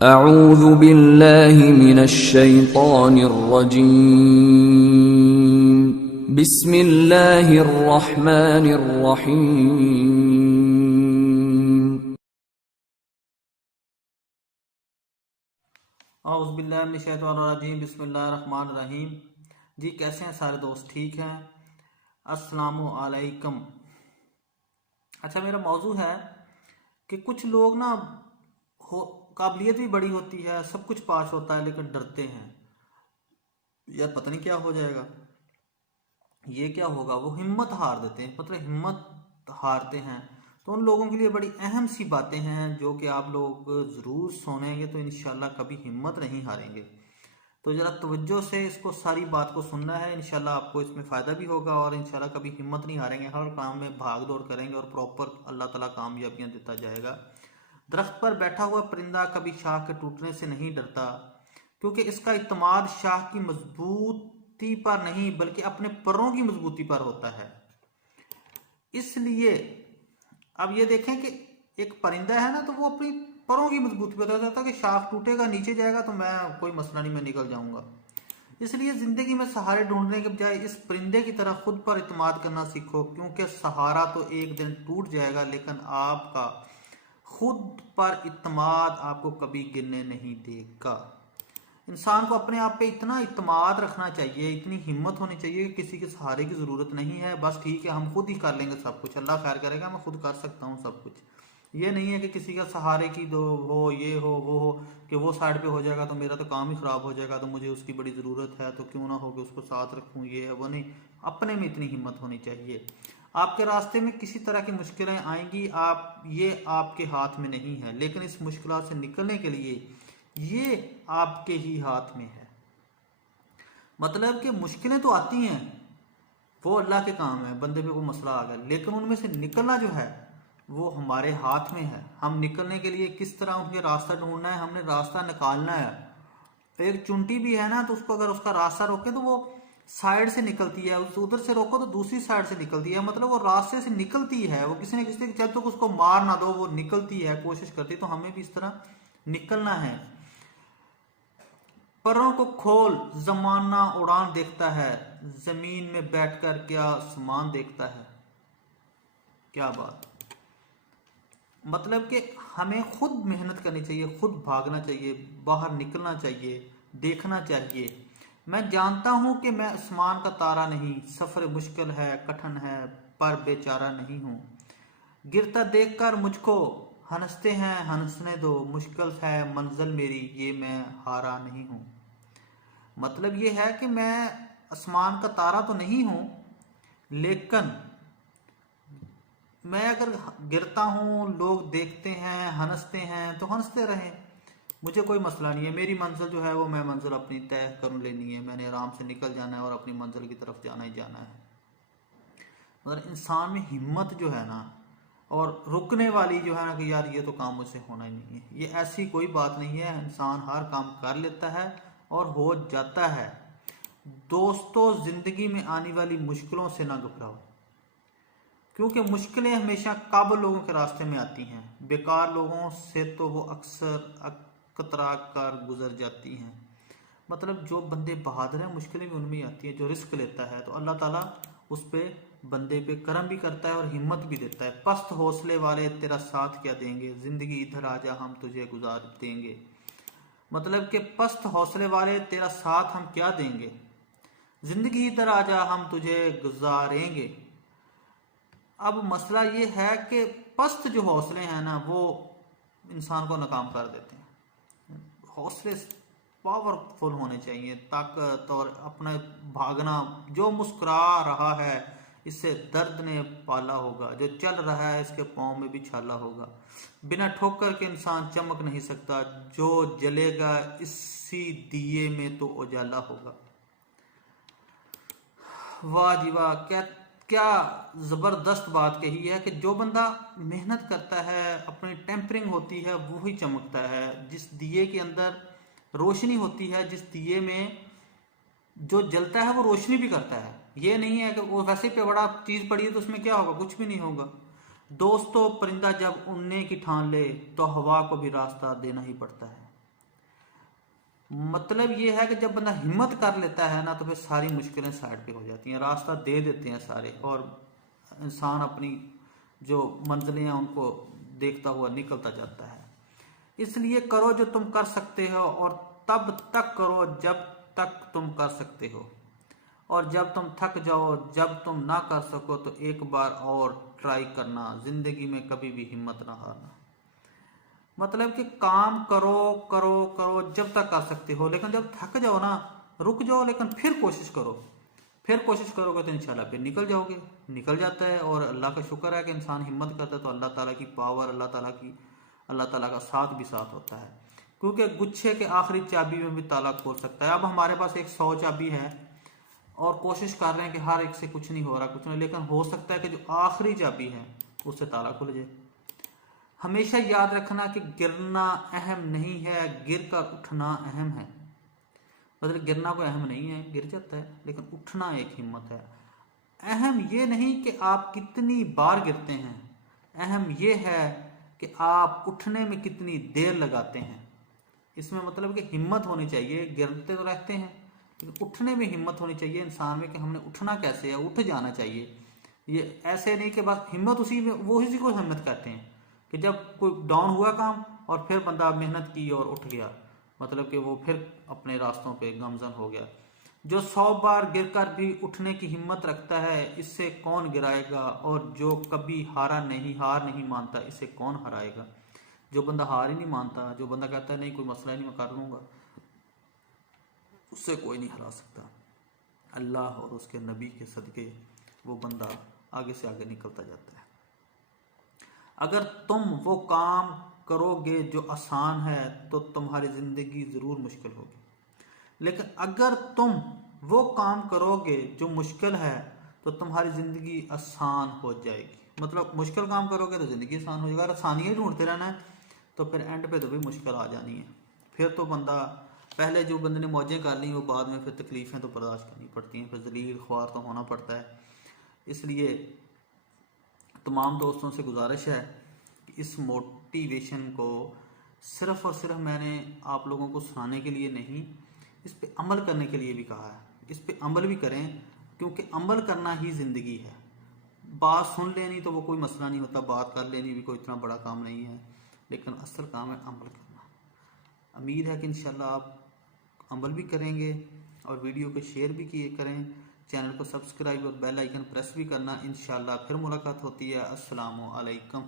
अऊज़ु बिल्लाहि मिनश्शैतानिर्रजीम। बिस्मिल्लाहिर्रहमानिर्रहीम। औज़ु बिल्लाहि मिनश्शैतानिर्रजीम। बिस्मिल्लाहिर्रहमानिर्रहीम। जी कैसे हैं सारे दोस्त, ठीक हैं? अस्सलामु अलैकुम। अच्छा, मेरा मौजू है कि कुछ लोग ना हो काबिलियत भी बड़ी होती है, सब कुछ पास होता है, लेकिन डरते हैं यार पता नहीं क्या हो जाएगा, ये क्या होगा। वो हिम्मत हार देते हैं, मतलब हिम्मत हारते हैं। तो उन लोगों के लिए बड़ी अहम सी बातें हैं जो कि आप लोग ज़रूर सुनेंगे तो इंशाल्लाह कभी हिम्मत नहीं हारेंगे। तो ज़रा तवज्जो से इसको सारी बात को सुनना है, इंशाल्लाह आपको इसमें फ़ायदा भी होगा और इंशाल्लाह कभी हिम्मत नहीं हारेंगे। हर काम में भाग दौड़ करेंगे और प्रॉपर अल्लाह ताला कामयाबियाँ देता जाएगा। दरख्त पर बैठा हुआ परिंदा कभी शाख के टूटने से नहीं डरता, क्योंकि इसका इत्मीनान शाख की मजबूती पर नहीं बल्कि अपने परों की मजबूती पर होता है। इसलिए अब ये देखें कि एक परिंदा है ना, तो वो अपनी परों की मजबूती पर होता है कि शाख टूटेगा, नीचे जाएगा तो मैं कोई मसला नहीं, मैं निकल जाऊंगा। इसलिए जिंदगी में सहारे ढूंढने के बजाय इस परिंदे की तरह खुद पर इत्मीनान करना सीखो, क्योंकि सहारा तो एक दिन टूट जाएगा लेकिन आपका खुद पर इत्मीनान आपको कभी गिरने नहीं देगा। इंसान को अपने आप पे इतना इत्मीनान रखना चाहिए, इतनी हिम्मत होनी चाहिए कि किसी के सहारे की ज़रूरत नहीं है, बस ठीक है हम खुद ही कर लेंगे सब कुछ, अल्लाह खैर करेगा, मैं खुद कर सकता हूँ सब कुछ। ये नहीं है कि किसी का सहारे की दो हो, ये हो वो हो, कि वो साइड पे हो जाएगा तो मेरा तो काम ही ख़राब हो जाएगा, तो मुझे उसकी बड़ी ज़रूरत है, तो क्यों ना हो कि उसको साथ रखूँ, ये है वो नहीं। अपने में इतनी हिम्मत होनी चाहिए। आपके रास्ते में किसी तरह की मुश्किलें आएंगी, आप ये आपके हाथ में नहीं है, लेकिन इस मुश्किल से निकलने के लिए ये आपके ही हाथ में है। मतलब कि मुश्किलें तो आती हैं, वो अल्लाह के काम है, बंदे पे कोई मसला आ गया, लेकिन उनमें से निकलना जो है वो हमारे हाथ में है। हम निकलने के लिए किस तरह उनके रास्ता ढूंढना है, हमने रास्ता निकालना है। एक चुंटी भी है ना, तो उसको अगर उसका रास्ता रोके तो वो साइड से निकलती है, उधर से रोको तो दूसरी साइड से निकलती है, मतलब वो रास्ते से निकलती है। वो किसी न किसी, जब तक उसको मार ना दो वो निकलती है, कोशिश करती है। तो हमें भी इस तरह निकलना है। परों को खोल, जमाना उड़ान देखता है, जमीन में बैठकर क्या आसमान देखता है। क्या बात, मतलब कि हमें खुद मेहनत करनी चाहिए, खुद भागना चाहिए, बाहर निकलना चाहिए, देखना चाहिए। मैं जानता हूं कि मैं आसमान का तारा नहीं, सफर मुश्किल है, कठिन है, पर बेचारा नहीं हूं। गिरता देखकर मुझको हंसते हैं, हंसने दो, मुश्किल है मंजिल मेरी, ये मैं हारा नहीं हूं। मतलब ये है कि मैं आसमान का तारा तो नहीं हूं, लेकिन मैं अगर गिरता हूं, लोग देखते हैं, हंसते हैं, तो हंसते रहें, मुझे कोई मसला नहीं है। मेरी मंजिल जो है वो मैं मंजिल अपनी तय कर लेनी है, मैंने आराम से निकल जाना है और अपनी मंजिल की तरफ जाना ही जाना है। मतलब इंसान में हिम्मत जो है ना, और रुकने वाली जो है ना कि यार ये तो काम मुझसे होना ही नहीं है, ये ऐसी कोई बात नहीं है। इंसान हर काम कर लेता है और हो जाता है। दोस्तों, जिंदगी में आने वाली मुश्किलों से ना घबराओ, क्योंकि मुश्किलें हमेशा काबिल लोगों के रास्ते में आती हैं। बेकार लोगों से तो वो अक्सर कतरा कर गुजर जाती हैं। मतलब जो बंदे बहादुर हैं, मुश्किलें भी उनमें आती हैं। जो रिस्क लेता है तो अल्लाह ताला उस पे बंदे पे करम भी करता है और हिम्मत भी देता है। पस्त हौसले वाले तेरा साथ क्या देंगे, जिंदगी इधर आजा हम तुझे गुजार देंगे। मतलब कि पस्त हौसले वाले तेरा साथ हम क्या देंगे, जिंदगी इधर आजा हम तुझे गुजारेंगे। अब मसला ये है कि पस्त जो हौसले हैं ना, वो इंसान को नाकाम कर देते हैं। हौसले पावरफुल होने चाहिए, ताकत और अपना भागना। जो मुस्कुरा रहा है इससे दर्द ने पाला होगा, जो चल रहा है इसके पाँव में भी छाला होगा। बिना ठोकर के इंसान चमक नहीं सकता, जो जलेगा इसी दिए में तो उजाला होगा। वाह जी वाह, क्या क्या जबरदस्त बात कही है कि जो बंदा मेहनत करता है, अपनी टेम्परिंग होती है, वो ही चमकता है। जिस दिए के अंदर रोशनी होती है, जिस दिए में जो जलता है वो रोशनी भी करता है। ये नहीं है कि वो वैसे पे बड़ा चीज पड़ी है तो उसमें क्या होगा, कुछ भी नहीं होगा। दोस्तों, परिंदा जब उड़ने की ठान ले तो हवा को भी रास्ता देना ही पड़ता है। मतलब ये है कि जब बंदा हिम्मत कर लेता है ना तो फिर सारी मुश्किलें साइड पे हो जाती हैं, रास्ता दे देते हैं सारे, और इंसान अपनी जो मंजिलें हैं उनको देखता हुआ निकलता जाता है। इसलिए करो जो तुम कर सकते हो, और तब तक करो जब तक तुम कर सकते हो, और जब तुम थक जाओ, जब तुम ना कर सको तो एक बार और ट्राई करना, जिंदगी में कभी भी हिम्मत ना हारना। मतलब कि काम करो करो करो जब तक कर सकते हो, लेकिन जब थक जाओ ना रुक जाओ, लेकिन फिर कोशिश करो। फिर कोशिश करोगे तो इंशाल्लाह फिर निकल जाओगे, निकल जाता है। और अल्लाह का शुक्र है कि इंसान हिम्मत करता है तो अल्लाह ताला की पावर, अल्लाह ताला का साथ भी साथ होता है, क्योंकि गुच्छे के आखिरी चाबी में भी ताला खोल सकता है। अब हमारे पास एक 100 चाबी है और कोशिश कर रहे हैं कि हर एक से कुछ नहीं हो रहा, कुछ नहीं, लेकिन हो सकता है कि जो आखिरी चाबी है उससे ताला खुल जाए। हमेशा याद रखना कि गिरना अहम नहीं है, गिर कर उठना अहम है। मतलब गिरना कोई अहम नहीं है, गिर जाता है, लेकिन उठना एक हिम्मत है। अहम ये नहीं कि आप कितनी बार गिरते हैं, अहम ये है कि आप उठने में कितनी देर लगाते हैं। इसमें मतलब कि हिम्मत होनी चाहिए। गिरते तो रहते हैं लेकिन उठने में हिम्मत होनी चाहिए इंसान में, कि हमने उठना कैसे है, उठ जाना चाहिए। ये ऐसे नहीं कि बस हिम्मत उसी में, वो इसी को हिम्मत कहते हैं कि जब कोई डाउन हुआ काम और फिर बंदा मेहनत की और उठ गया, मतलब कि वो फिर अपने रास्तों पे गमजन हो गया। जो 100 बार गिरकर भी उठने की हिम्मत रखता है, इससे कौन गिराएगा। और जो कभी हार नहीं मानता, इससे कौन हराएगा। जो बंदा हार ही नहीं मानता, जो बंदा कहता है नहीं कोई मसला ही नहीं मैं कर लूंगा, उससे कोई नहीं हरा सकता। अल्लाह और उसके नबी के सदके वो बंदा आगे से आगे निकलता जाता है। अगर तुम वो काम करोगे जो आसान है तो तुम्हारी जिंदगी जरूर मुश्किल होगी, लेकिन अगर तुम वो काम करोगे जो मुश्किल है तो तुम्हारी जिंदगी आसान हो जाएगी। मतलब मुश्किल काम करोगे तो जिंदगी आसान हो जाएगी। अगर आसानियाँ ढूंढते रहना है तो फिर एंड पे तो भी मुश्किल आ जानी है। फिर तो बंदा, पहले जो बंदे ने मौजें कर ली वो बाद में फिर तकलीफ़ें तो बर्दाश्त करनी पड़ती हैं, फिर जलील ख्वार तो होना पड़ता है। इसलिए तमाम दोस्तों से गुजारिश है कि इस मोटिवेशन को सिर्फ़ और सिर्फ मैंने आप लोगों को सुनाने के लिए नहीं, इस पे अमल करने के लिए भी कहा है। इस पे अमल भी करें, क्योंकि अमल करना ही ज़िंदगी है। बात सुन लेनी तो वो कोई मसला नहीं होता, बात कर लेनी भी कोई इतना बड़ा काम नहीं है, लेकिन असल काम है अमल करना। उम्मीद है कि इंशाल्लाह आप अमल भी करेंगे और वीडियो को शेयर भी किए करें, चैनल को सब्सक्राइब और बेल आइकन प्रेस भी करना। इंशाल्लाह फिर मुलाकात होती है। अस्सलामु अलैकुम।